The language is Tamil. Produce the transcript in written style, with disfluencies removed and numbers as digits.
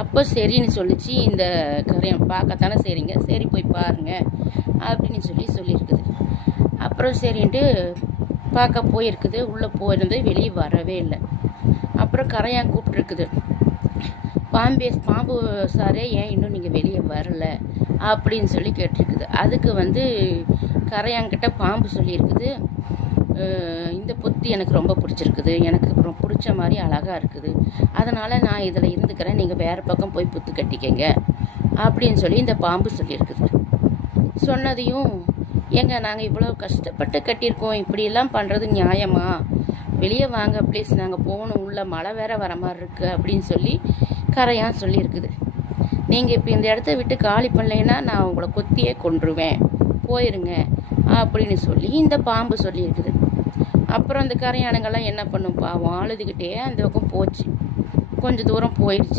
அப்போ சரின்னு சொல்லிச்சு இந்த கரையான். பார்க்கத்தானே சரிங்க, சரி போய் பாருங்க அப்படின்னு சொல்லியிருக்குது. அப்புறம் சரின்ட்டு பார்க்க போயிருக்குது. உள்ளே போயிருந்து வெளியே வரவே இல்லை. அப்புறம் கரையான் கூப்பிட்டுருக்குது, பாம்பு சாரே ஏன் இன்னும் நீங்கள் வெளியே வரல அப்படின்னு கேட்டிருக்குது. அதுக்கு கரையான்கிட்ட பாம்பு சொல்லியிருக்குது, இந்த புத்தி எனக்கு ரொம்ப பிடிச்சிருக்குது, எனக்கு அப்புறம் பிடிச்ச மாதிரி அழகாக இருக்குது, அதனால் நான் இதில் இருந்துக்கிறேன், நீங்கள் வேறு பக்கம் போய் புத்து கட்டிக்கங்க அப்படின்னு இந்த பாம்பு சொல்லியிருக்குது. சொன்னதையும், ஏங்க நாங்கள் இவ்வளோ கஷ்டப்பட்டு கட்டியிருக்கோம், இப்படியெல்லாம் பண்ணுறது நியாயமா? வெளியே வாங்க ப்ளீஸ், நாங்கள் போகணும், உள்ள மழை வேற வர மாதிரி இருக்குது அப்படின்னு கரையான் சொல்லியிருக்குது. நீங்கள் இப்போ இந்த இடத்த விட்டு காலி பண்ணலைன்னா நான் உங்களை கொத்தியே கொன்றுவேன், போயிருங்க அப்படின்னு இந்த பாம்பு சொல்லியிருக்குது. அப்புறம் அந்த கரையானுங்கள்லாம் என்ன பண்ணும் பாவம், அழுதுகிட்டே அந்த பக்கம் போச்சு. கொஞ்சம் தூரம் போயிடுச்சு.